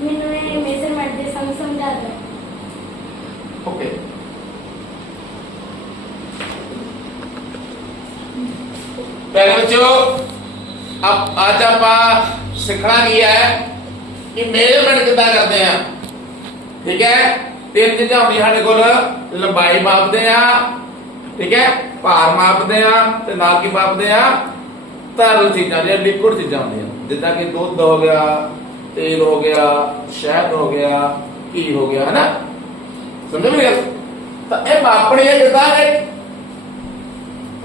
ਮੈਨੂੰ ਇਹ ਮੇਜ਼ਰਮੈਂਟ ਦੇ ਸੰਗ ਸਮਝਾ ਦਿਓ। ਓਕੇ ਪਹਿਲੇ ਬੱਚੋ ਅਬ ਅੱਜ ਆਪਾਂ ਸਿੱਖਣਾ ਕੀ ਹੈ ਕਿ ਮੇਜ਼ਰਮੈਂਟ ਕਿੱਦਾਂ ਕਰਦੇ ਆ ਠੀਕ ਹੈ? ਤਿੰਨ ਚੀਜ਼ਾਂ ਹੁੰਦੀਆਂ ਸਾਡੇ ਕੋਲ। ਲੰਬਾਈ ਮਾਪਦੇ ਆ ਠੀਕ ਹੈ? ਭਾਰ ਮਾਪਦੇ ਆ ਤੇ ਨਾਲ ਕੀ ਮਾਪਦੇ ਆ ਤਰਲ ਚੀਜ਼ਾਂ, ਜਿਹੜੀਆਂ ਲਿਕੁਇਡ ਚੀਜ਼ਾਂ ਹੁੰਦੀਆਂ। ਜਿੱਦਾਂ ਕਿ ਦੁੱਧ ਹੋ ਗਿਆ ਤੇਲ ਹੋ ਗਿਆ, ਸ਼ਹਿਦ ਹੋ ਗਿਆ, ਘੀ ਹੋ ਗਿਆ, ਹਨਾ? ਸਮਝ ਮੇਰੀ ਗੱਲ? ਤਾਂ ਇਹ ਮਾਪਣੀ ਹੈ ਜਿੱਦਾਂ ਇਹ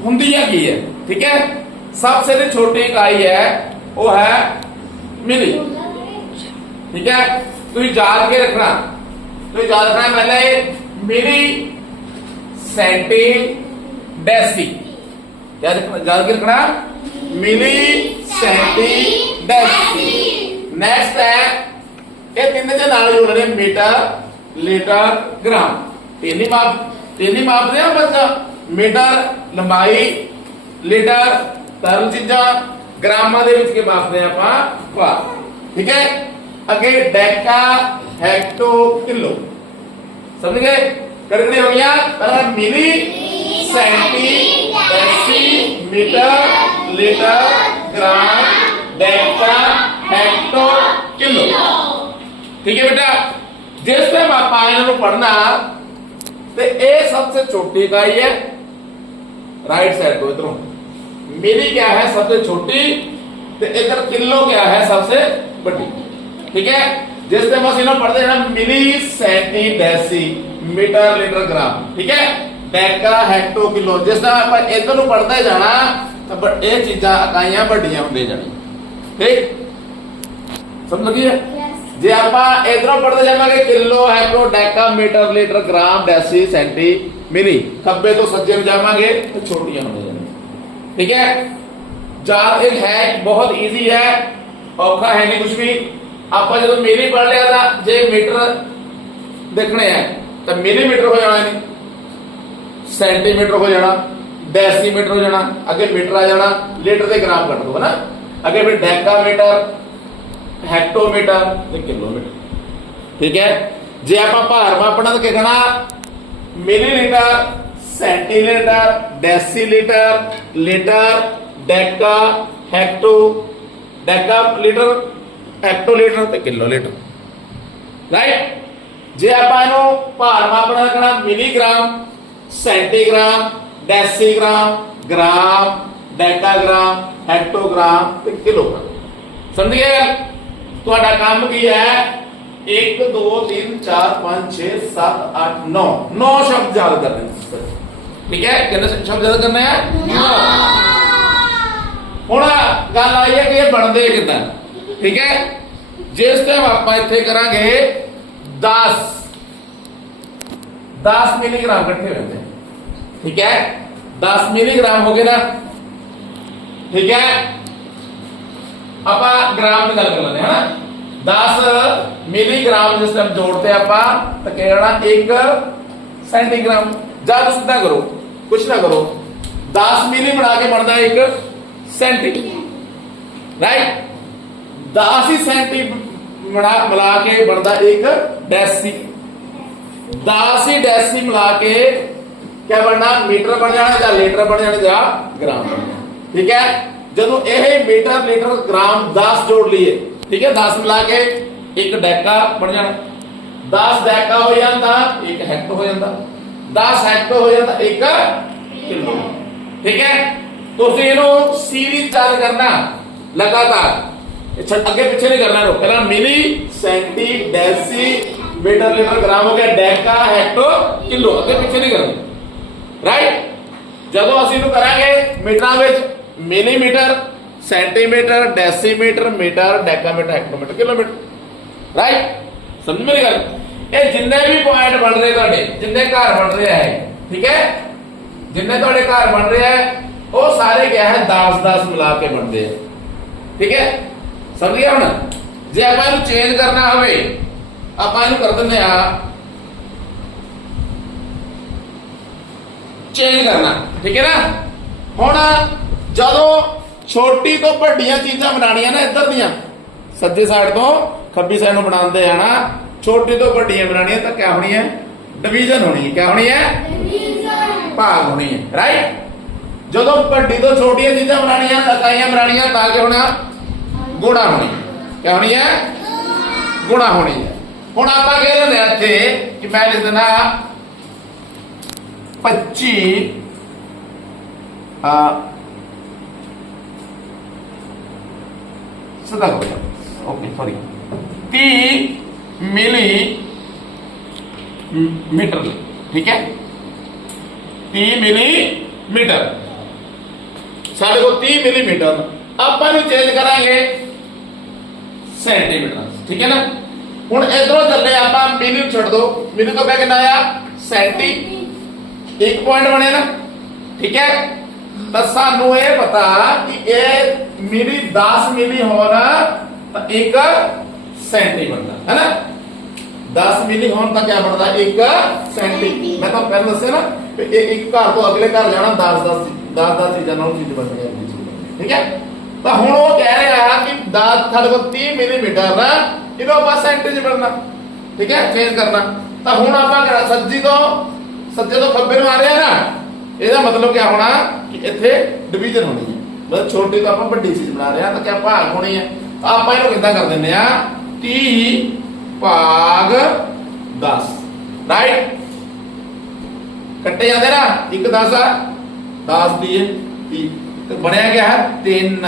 ਹੁੰਦੀ ਹੈ ਕੀ ਹੈ? ਠੀਕ ਹੈ? ਸਭ ਸੇ ਛੋਟੀ ਇਕਾਈ ਹੈ, ਉਹ ਹੈ ਮਿਲੀ। ਠੀਕ ਹੈ? ਤੁਸੀਂ ਯਾਦ ਕੇ ਰੱਖਣਾ। ਤੁਸੀਂ ਯਾਦ ਰੱਖਣਾ ਪਹਿਲੇ ਮਿਲੀ ਸੈਂਟੀ ਡੈਸੀ। ਯਾਦ ਰੱਖਣਾ- ਯਾਦ ਕੇ ਰੱਖਣਾ? ਮਿਲੀ ਸੈਂਟੀ ਡੈਸੀ। ਨੈਕਸਟ ਹੈ ਇਹ ਤਿੰਨ ਦੇ ਨਾਲ ਜੁੜਨੇ ਮੀਟਰ, ਲੀਟਰ, ਗ੍ਰਾਮ। ਤਿੰਨ ਹੀ ਮਾਪ, ਤਿੰਨ ਹੀ ਮਾਪਦੇ ਆ ਬੱਚਾ। ਮੀਟਰ, ਲੰਬਾਈ, ਲੀਟਰ, ਤਰਲ ਚੀਜ਼ਾਂ, ਗ੍ਰਾਮਾਂ ਦੇ ਵਿੱਚ ਕੀ ਮਾਪਦੇ ਆ ਆਪਾਂ? ਭਾਰ ਠੀਕ ਹੈ? ਅੱਗੇ ਡੈਕਾ ਹੈਕਟੋ ਕਿਲੋ। ਸਮਝ ਗਏ? ਕਰਨੇ ਹੋ ਗਿਆ ਪਹਿਲਾਂ milli, centi deci metre, litre, gram, deca ਹੈਕਟੋ kilo ਠੀਕ ਹੈ बेटा जिस टाइम आप आयन को पढ़ना तो ये सबसे छोटी इकाई है राइट साइड को इधरों मिली क्या है सबसे छोटी तो इधर किलो क्या है सबसे बड़ी ठीक है जिस टाइम ਅਸੀਂ ਇਹਨਾਂ ਪੜ੍ਹਦੇ ਹਾਂ ਨਾ milli centi deci metre litre gram ਠੀਕ ਹੈ ਡੈਕਾ ਹੈਕਟੋ ਕਿਲੋ ਜਿਸ ਤਰ੍ਹਾਂ ਆਪਾਂ ਇਧਰ ਨੂੰ ਪੜ੍ਹਦੇ ਜਾਣਾ ਤਾਂ ਬ- ਇਹ ਚੀਜ਼ਾਂ ਇਕਾਈਆਂ ਵੱਡੀਆਂ ਹੁੰਦੀਆਂ ਜਾਣੀਆਂ ਠੀਕ ਸਮਝ ਲੱਗੀ ਹੈ? ਜੇ ਆਪਾਂ ਇਧਰੋਂ ਪੜਦੇ ਜਾਵਾਂਗੇ kilo hecto deca metre litre gram deci centi milli. ਖੱਬੇ ਤੋਂ ਸੱਜੇ ਨੂੰ ਜਾਵਾਂਗੇ ਤਾਂ ਛੋਟੀਆਂ ਹੁੰਦੀਆਂ ਜਾਣਗੀਆਂ ਠੀਕ ਹੈ? ਜਾਰ ਇਹ ਹੈ ਬਹੁਤ ਈਜ਼ੀ ਹੈ ਔਖਾ ਹੈ ਨਹੀਂ ਕੁਝ ਵੀ। ਆਪਾਂ ਜਦੋਂ ਮਿਲੀ ਪੜ ਲਿਆ ਤਾਂ ਜੇ ਮੀਟਰ ਦੇਖਣੇ ਆ ਤਾਂ ਮਿਲੀਮੀਟਰ ਹੋ ਜਾਣਾ ਨਹੀਂ ਸੈਂਟੀਮੀਟਰ ਹੋ ਜਾਣਾ ਡੈਸੀਮੀਟਰ ਹੋ ਜਾਣਾ ਅੱਗੇ ਮੀਟਰ ਆ ਜਾਣਾ ਲੀਟਰ ਦੇ ਗ੍ਰਾਮ ਕੱਟ ਦੋ ਹਨਾ? ਅੱਗੇ ਫਿਰ ਡੈਕਾਮੀਟਰ ਹੈਕਟੋਮੀਟਰ ਤੇ ਕਿਲੋਮੀਟਰ ਠੀਕ ਹੈ? ਜੇ ਆਪਾਂ ਭਾਰ ਮਾਪਣਾ ਤਾਂ ਕਿਹਣਾ millilitre, centilitre, decilitre, litre, deca hecto deca litre hectolitre ਤੇ ਕਿਲੋਲੀਟਰ। ਰਾਈਟ ਜੇ ਆਪਾਂ ਇਹਨੂੰ ਭਾਰ ਮਾਪਣਾ ਕਹਣਾ ਮਿਲੀਗ੍ਰਾਮ, ਸੈਂਟੀਗ੍ਰਾਮ, ਡੈਸੀਗ੍ਰਾਮ, ਗ੍ਰਾਮ, ਡੈਕਾਗ੍ਰਾਮ ਹੈਕਟੋਗ੍ਰਾਮ ਤੇ ਕਿਲੋਗ੍ਰਾਮ। ਸਮਝ ਗਏ ਗੱਲ? ਤੁਹਾਡਾ ਕੰਮ ਕੀ ਹੈ? 1 2 3 4 5 6 7 8 9 9 ਸ਼ਬਦ ਯਾਦ ਕਰਨੇ ਨੇ। ਠੀਕ ਹੈ? ਕਿੰਨੇ ਸ਼ਬਦ ਯਾਦ ਕਰਨੇ ਆ? ਹੁਣ ਗੱਲ ਆਈ ਹੈ ਕਿ ਇਹ ਬਣਦੇ ਕਿਦਾਂ? ਠੀਕ ਹੈ? ਜਿਸ ਟਾਈਮ ਆਪਾਂ ਇੱਥੇ ਕਰਾਂਗੇ 10 10 ਮਿਲੀਗ੍ਰਾਮ ਇਕੱਠੇ ਹੋ ਜਾਂਦੇ ਆ। ਠੀਕ ਹੈ? 10 ਮਿਲੀਗ੍ਰਾਮ ਹੋ ਗਏ ਨਾ। ਠੀਕ ਹੈ? ਆਪਾਂ ਗ੍ਰਾਮ ਦੀ ਗੱਲ ਕਰ ਲੈਂਦੇ ਹਾਂ, ਹਨਾ? 10 ਮਿਲੀਗ੍ਰਾਮ ਜਿਸ ਟਾਈਮ ਜੋੜਤੇ ਆਪਾਂ, ਤਾਂ ਕਹਿਣਾ 1 ਸੈਂਟੀਗ੍ਰਾਮ। ਜਦ ਸਿੱਧਾ ਕਰੋ, ਕੁਛ ਨਾ ਕਰੋ। 10 ਮਿਲੀ ਬਣਾ ਕੇ ਬਣਦਾ 1 ਸੈਂਟੀ ਰਾਈਟ 10 ਹੀ ਸੈਂਟੀ ਬਣਾ ਮਿਲਾ ਕੇ ਬਣਦਾ 1 ਡੈਸੀ 10 ਹੀ ਡੈਸੀ ਮਿਲਾ ਕੇ ਕਿਆ ਬਣਨਾ? ਮੀਟਰ ਬਣ ਜਾਣਾ ਜਾਂ ਲੀਟਰ ਬਣ ਜਾਣਾ ਜਾਂ ਗ੍ਰਾਮ ਬਣ ਜਾਣਾ। ਠੀਕ ਹੈ? ਜਦੋਂ ਇਹ ਮੀਟਰ ਲੀਟਰ ਗ੍ਰਾਮ 10 ਜੋੜ ਲਈਏ, ਠੀਕ ਹੈ 10 ਮਿਲਾ ਕੇ ਇੱਕ ਡੈਕਾ ਬਣ ਜਾਣਾ। 10 ਡੈਕਾ ਹੋ ਜਾਂਦਾ, ਇੱਕ ਹੈਕਟ ਹੋ ਜਾਂਦਾ। 10 ਹੈਕਟ ਹੋ ਜਾਂਦਾ, ਇੱਕ ਕਿਲੋ। ਠੀਕ ਹੈ? ਤੁਸੀਂ ਇਹਨੂੰ ਸੀਰੀਜ਼ ਚਾਲ ਕਰਨਾ, ਲਗਾਤਾਰ। ਇਹ ਅੱਗੇ ਪਿੱਛੇ ਨਹੀਂ ਕਰਨਾ ਇਹਨੂੰ। ਪਹਿਲਾਂ milli, centi, deci, metre litre gram ਹੋ ਗਿਆ, ਡੈਕਾ ਹੈਕਟੋ ਕਿਲੋ। ਅੱਗੇ ਪਿੱਛੇ ਨਹੀਂ ਕਰਨਾ। ਰਾਈਟ ਜਦੋਂ ਅਸੀਂ ਇਹਨੂੰ ਕਰਾਂਗੇ, ਮੀਟਰਾਂ ਵਿੱਚ millimetre, centimetre, decimetre, metre, decametre, hectometre, kilometre. Right ਸਮਝ ਮੇਰੀ ਗੱਲ? ਇਹ ਜਿੰਨੇ ਵੀ ਪੁਆਇੰਟ ਬਣ ਰਹੇ ਤੁਹਾਡੇ, ਜਿੰਨੇ ਘਰ ਬਣ ਰਹੇ ਹੈ, ਠੀਕ ਹੈ? ਜਿੰਨੇ ਤੁਹਾਡੇ ਘਰ ਬਣ ਰਹੇ ਹੈ, ਉਹ ਸਾਰੇ ਕਿਆ ਹੈ? 10 10 ਮਿਲਾ ਕੇ ਬਣਦੇ ਆ। ਠੀਕ ਹੈ? ਸਮਝ ਗਿਆ ਹੁਣ? ਜੇ ਆਪਾਂ ਇਹਨੂੰ ਚੇਂਜ ਕਰਨਾ ਹੋਵੇ, ਆਪਾਂ ਇਹਨੂੰ ਕਰ ਦਿੰਦੇ ਆ ਚੇਂਜ ਕਰਨਾ, ਠੀਕ ਹੈ ਨਾ? ਹੁਣ ਜਦੋਂ ਛੋਟੀ ਤੋਂ ਵੱਡੀਆਂ ਚੀਜ਼ਾਂ ਬਣਾਉਣੀਆਂ ਨਾ ਇੱਧਰ ਦੀਆਂ ਸੱਜੇ ਸਾਈਡ ਤੋਂ ਖੱਬੀ ਸਾਈਡ ਨੂੰ ਬਣਾਉਂਦੇ ਆ ਨਾ ਛੋਟੀ ਤੋਂ ਵੱਡੀਆਂ ਬਣਾਉਣੀਆਂ ਤਾਂ ਕਿਆ ਹੋਣੀ ਹੈ? ਡਿਵੀਜ਼ਨ ਹੋਣੀ ਹੈ। ਕਿਆ ਹੋਣੀ ਹੈ? ਡਿਵੀਜ਼ਨ ਭਾਗ ਹੋਣੀ ਹੈ। ਰਾਈਟ ਜਦੋਂ ਵੱਡੀ ਤੋਂ ਛੋਟੀਆਂ ਚੀਜ਼ਾਂ ਬਣਾਉਣੀਆਂ ਤਾਂ ਇਕਾਈਆਂ ਬਣਾਉਣੀਆਂ ਤਾਂ ਕਿ ਹੋਣਾ? ਗੁਣਾ ਹੋਣੀ ਕਿਆ ਹੋਣੀ ਹੈ? ਗੁਣਾ ਹੋਣੀ ਹੈ। ਹੁਣ ਆਪਾਂ ਕਹਿ ਦਿੰਦੇ ਹਾਂ ਇੱਥੇ ਕਿ ਮੈਂ ਲਿਖ ਦੇਣਾ 25 ਆ ਸਦਾ ਹੋ ਗਿਆ ਓਕੇ ਸੌਰੀ 30 ਮਿਲੀ ਮ- ਮੀਟਰ। ਠੀਕ ਹੈ? 30 ਮਿਲੀਮੀਟਰ ਸਾਡੇ ਕੋਲ 30 ਮਿਲੀਮੀਟਰ ਆਪਾਂ ਨੂੰ ਚੇਂਜ ਕਰਾਂਗੇ ਸੈਂਟੀਮੀਟਰ ਠੀਕ ਹੈ ਨਾ? ਹੁਣ ਇਧਰੋਂ ਚੱਲੇ ਆਪਾਂ, ਮਿਲੀ ਨੂੰ ਛੱਡ ਦੋ। ਮਿਲੀ ਤੋਂ ਬੈ ਕਿੰਨਾ ਆਇਆ? ਸੈਂਟੀ। ਇੱਕ ਪੁਆਇੰਟ ਬਣਿਆ ਨਾ। ਠੀਕ ਹੈ? ਤਾਂ ਸਾਨੂੰ ਇਹ ਪਤਾ ਕਿ ਇਹ ਮਿਲੀ 10 ਮਿਲੀ ਹੋਣ ਤਾਂ 1 ਸੈਂਟੀ ਬਣਦਾ ਹੈ ਨਾ? 10 ਮਿਲੀ ਹੋਣ ਤਾਂ ਕੀ ਬਣਦਾ? 1 ਸੈਂਟੀ। ਮੈਂ ਤਾਂ ਪਹਿਲਾਂ ਦੱਸਿਆ ਨਾ ਕਿ ਇਹ ਇੱਕ ਘਰ ਤੋਂ ਅਗਲੇ ਘਰ ਜਾਣਾ 10 10 10 10 ਚੀਜ਼ਾਂ ਨਾਲ ਚੀਜ਼ ਬਣਦੀ ਹੈ ਠੀਕ ਹੈ? ਤਾਂ ਹੁਣ ਉਹ ਕਹਿ ਰਿਹਾ ਕਿ 10 ਸਾਡੇ ਕੋਲ 30 ਮਿਲੀਮੀਟਰ ਨਾ ਇਹਨੂੰ ਆਪਾਂ ਸੈਂਟੀਜ ਬਣਨਾ। ਠੀਕ ਹੈ? ਚੇਂਜ ਕਰਨਾ। ਤਾਂ ਹੁਣ ਆਪਾਂ ਸੱਜੀ ਤੋਂ ਸੱਜੇ ਤੋਂ ਖੱਬੇ ਨੂੰ ਆ ਰਹੇ ਇਹਦਾ ਮਤਲਬ ਕੀ ਹੋਣਾ ਕਿ ਇੱਥੇ ਡਿਵੀਜ਼ਨ ਹੋਣੀ ਹੈ। ਮਤਲਬ ਛੋਟੀ ਤੋਂ ਆਪਾਂ ਵੱਡੀ ਚੀਜ਼ ਬਣਾ ਰਹੇ ਆ ਤਾਂ ਕਿਆ ਭਾਗ ਹੋਣੀ ਹੈ। ਆਪਾਂ ਇਹਨੂੰ ਕਿੱਦਾਂ ਕਰ ਦਿੰਦੇ ਆ 30 ਭਾਗ 10 ਰਾਈਟ ਕੱਟੇ ਜਾਂਦੇ ਨਾ? ਇੱਕ 10 ਆ 10 ਦੀ 30 ਤੇ ਬਣਿਆ ਗਿਆ ਹੈ? 3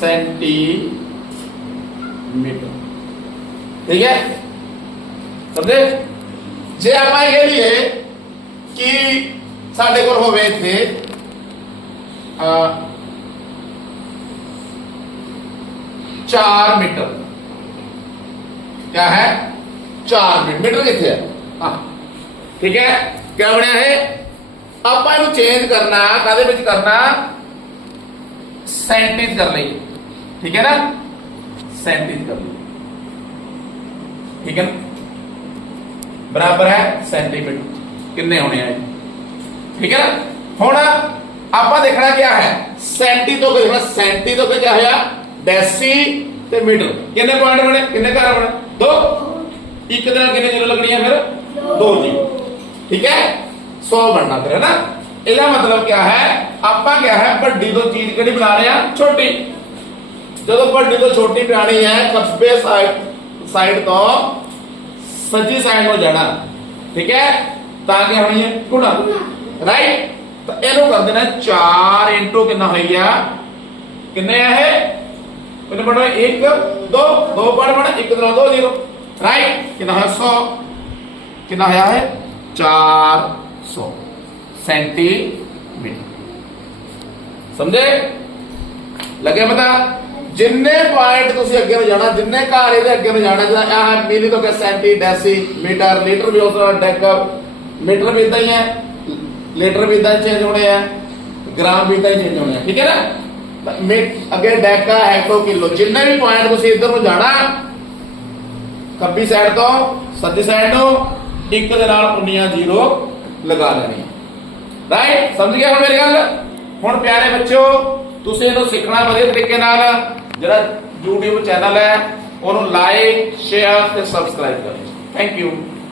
ਸੈਂਟੀਮੀਟਰ। ਠੀਕ ਹੈ? ਸਮਝੇ? ਜੇ ਆਪਾਂ ਇਹ ਲਈਏ ਕਿ ਸਾਡੇ ਕੋਲ ਹੋਵੇ ਇੱਥੇ ਆ 4 ਮੀਟਰ क्या है चार मीटर मीटर कितने है हाँ ठीक है क्या ਬਣਿਆ ਹੈ ਆਪਾਂ ਇਹਨੂੰ ਚੇਂਜ ਕਰਨਾ ਕਾਦੇ ਵਿੱਚ ਕਰਨਾ ਸੈਂਟੀਜ਼ ਕਰ ਲਈ ਠੀਕ ਹੈ ਨਾ ਸੈਂਟੀਜ਼ ਕਰ ਲਈ ਠੀਕ ਹੈ ਨਾ ਬਰਾਬਰ ਹੈ ਸੈਂਟੀਮੀਟਰ ਕਿੰਨੇ ਹੋਣੇ ਆ ਠੀਕ ਹੈ ਨਾ? ਹੁਣ ਆਪਾਂ ਦੇਖਣਾ ਕੀ ਹੈ? ਸੈਂਟੀ ਤੋਂ ਦੇਖਣਾ ਸੈਂਟੀ ਤੋਂ ਕੀ ਹੋਇਆ? ਡੈਸੀ ਤੇ ਮੀਟਰ ਕਿੰਨੇ ਪੁਆਇੰਟ ਬਣੇ? ਕਿੰਨੇ ਘਰ ਬਣੇ? ਦੋ। ਇੱਕ ਦੇ ਨਾਲ ਕਿੰਨੇ ਜ਼ੀਰੋ ਲੱਗਣੀਆਂ ਫਿਰ? ਦੋ ਜੀ। ਠੀਕ ਹੈ? 100 ਬਣਨਾ ਫਿਰ, ਹੈ ਨਾ? ਇਹਦਾ ਮਤਲਬ ਕੀ ਹੈ? ਆਪਾਂ ਕੀ ਹੈ? ਵੱਡੀ ਤੋਂ ਚੀਜ਼ ਕਿਹੜੀ ਬਣਾ ਰਹੇ ਆ ਛੋਟੀ। ਜਦੋਂ ਵੱਡੀ ਤੋਂ ਛੋਟੀ ਬਣਾਣੀ ਹੈ ਕਸਬੇ ਸਾਈਡ ਸਾਈਡ ਤੋਂ ਸੱਜੀ ਸਾਈਡ ਨੂੰ ਜਾਣਾ। ਠੀਕ ਹੈ? ਤਾਂ ਕਿ ਹੋਣੀ ਹੈ? ਗੁਣਾ। ਰਾਈਟ ਤਾਂ ਇਹਨੂੰ ਕਰ ਦੇਣਾ 4 ਇਨਟੂ ਕਿੰਨਾ ਹੋਈ ਆ ਕਿੰਨੇ ਆ ਇਹ? ਕਿੰਨੇ ਬਣਾ 1 2 2 ਪੜ ਬਣਾ 1 2 2 0 ਰਾਈਟ ਕਿੰਨਾ ਹੋਇਆ? 100 ਕਿੰਨਾ ਹੋਇਆ ਹੈ 400 ਸੈਂਟੀਮੀਟਰ। ਸਮਝੇ? ਲੱਗੇ ਪਤਾ? ਜਿੰਨੇ ਪੁਆਇੰਟ ਤੁਸੀਂ ਅੱਗੇ ਨੂੰ ਜਾਣਾ, ਜਿੰਨੇ ਘਰ ਇਹਦੇ ਅੱਗੇ ਨੂੰ ਜਾਣਾ ਜਿਹਦਾ ਇਹ ਮਿਲੀ ਤੋਂ ਕਿ ਸੈਂਟੀ ਡੈਸੀ ਮੀਟਰ ਲੀਟਰ ਵੀ ਉਸ ਤਰ੍ਹਾਂ ਡੈਕ ਮੀਟਰ ਵੀ ਇਦਾਂ ਹੀ ਹੈ ਲੀਟਰ ਵੀ ਇਦਾਂ ਚੇਂਜ ਹੋਣੇ ਆ ਗ੍ਰਾਮ ਵੀ ਇਦਾਂ ਹੀ ਚੇਂਜ ਹੋਣੇ ਆ, ਠੀਕ ਹੈ ਨਾ? ਤਾਂ ਮਿਟ ਅੱਗੇ ਡੈਕਾ ਹੈਕਟੋ ਕਿਲੋ, ਜਿੰਨੇ ਵੀ ਤੁਸੀਂ ਇੱਧਰ ਨੂੰ ਜਾਣਾ, ਖੱਬੀ ਸਾਈਡ ਤੋਂ ਸੱਜੀ ਸਾਈਡ ਨੂੰ, ਇੱਕ ਦੇ ਨਾਲ ਉਨੀਆਂ ਜ਼ੀਰੋ ਲਗਾ ਲੈਣੀ ਰਾਈਟ ਸਮਝ ਗਏ ਹੁਣ ਮੇਰੀ ਗੱਲ? ਹੁਣ ਪਿਆਰੇ ਬੱਚਿਓ, ਤੁਸੀਂ ਇਹਨੂੰ ਸਿੱਖਣਾ ਵਧੀਆ ਤਰੀਕੇ ਨਾਲ, ਜਿਹੜਾ YouTube ਚੈਨਲ ਹੈ, ਉਹਨੂੰ ਲਾਈਕ ਸ਼ੇਅਰ ਤੇ ਸਬਸਕ੍ਰਾਈਬ ਕਰੋ। Thank you